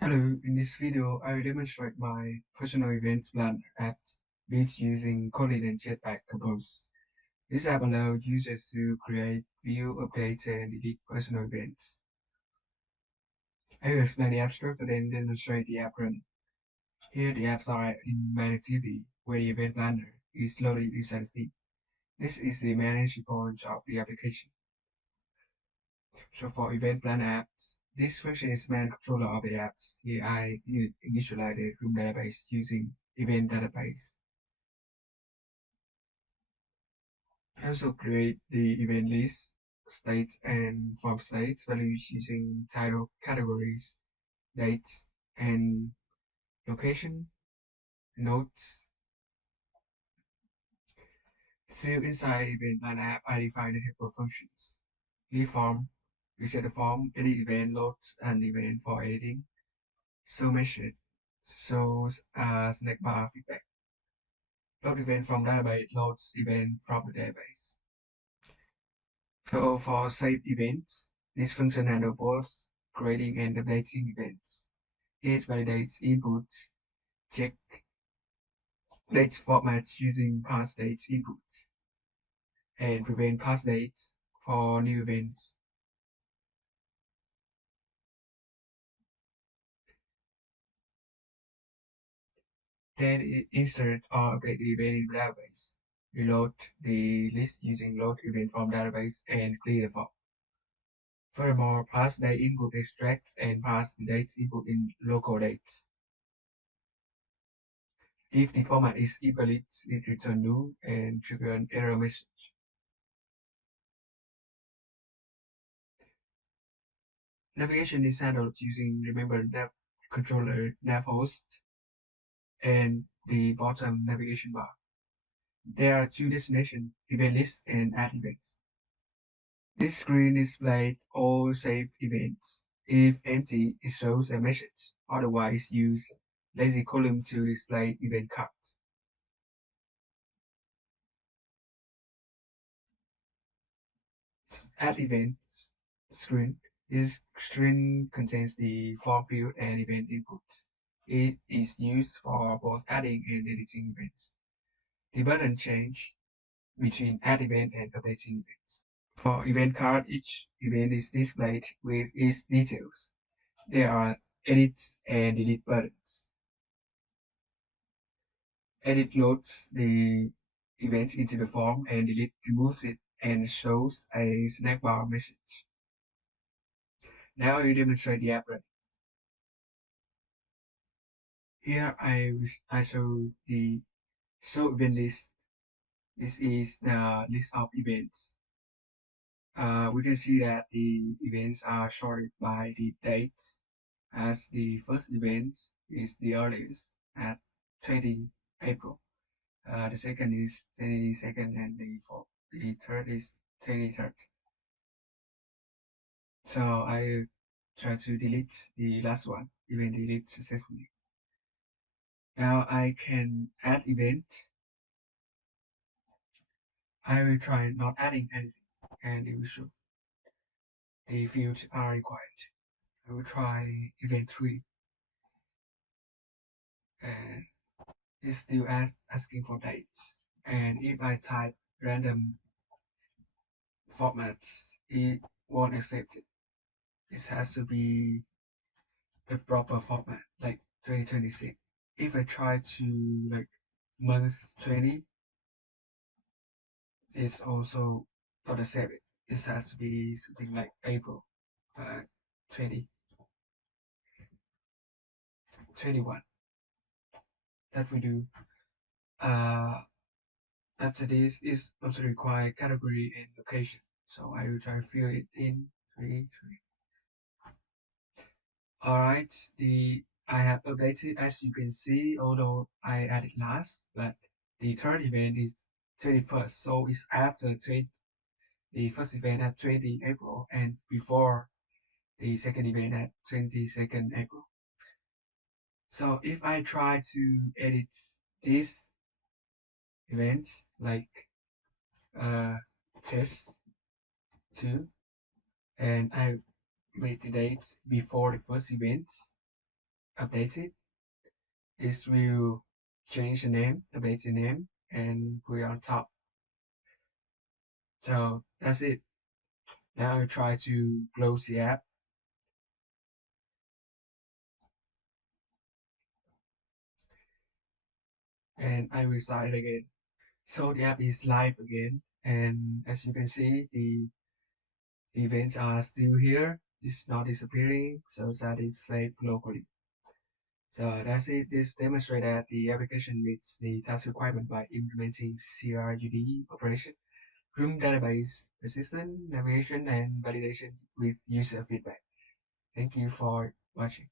Hello, in this video, I will demonstrate my personal event planner app built using Kotlin and Jetpack Compose. This app allows users to create, view, update, and edit personal events. I will explain the app structure then demonstrate the app running. Here the apps are in main activity, where the event planner is loaded inside the theme. This is the main entry point of the application. So for event planner apps, this function is main controller of the apps. Here I initialize the room database using event database. Also create the event list, state and form state values using title, categories, dates, and location, notes. Still inside event line app, I define the helper functions. Leave form, reset the form, edit event, load an event for editing, show message, shows snack bar feedback. Load event from database, loads event from the database. So for save events, this function handles both creating and updating events. It validates inputs, check date formats using past dates inputs, and prevent past dates for new events. Then it insert or update the event in the database. Reload the list using load event from database and clear the form. Furthermore, pass date input extracts and pass the dates input in local dates. If the format is invalid, it returns null and trigger an error message. Navigation is handled using remember nav controller nav host and the bottom navigation bar. There are two destinations, event list and add events. This screen displays all saved events. If empty, it shows a message. Otherwise, use lazy column to display event cards. Add events screen. This screen contains the form field and event input. It is used for both adding and editing events. The button change between add event and updating events. For event card, each event is displayed with its details. There are edit and delete buttons. Edit loads the event into the form and delete removes it and shows a snack bar message. Now I will demonstrate the app running. Here I show the show event list. This is the list of events. We can see that the events are sorted by the dates, as the first event is the earliest at 20 April. The second is 22nd, and the third is 23rd. So I try to delete the last one, event delete successfully. Now I can add event. I will try not adding anything, and it will show the fields are required. I will try event 3, and it's still asking for dates. And if I type random formats, it won't accept it. It has to be the proper format, like 2026. If I try to like month 20, it's also not accept it. It has to be something like April 20, 21. That we do. After this is also require category and location. So I will try to fill it in 3. Alright, I have updated as you can see, although I added last, but the third event is 21st, so it's after the first event at 20 April and before the second event at 22nd April. So if I try to edit these events like test 2 and I made the dates before the first event, update it. It will change the name, update the name, and put it on top. So that's it. Now I try to close the app, and I will start it again. So the app is live again, and as you can see, the events are still here. It's not disappearing, so that is safe locally. So that's it. This demonstrates that the application meets the task requirement by implementing CRUD operation, room database, persistent navigation, and validation with user feedback. Thank you for watching.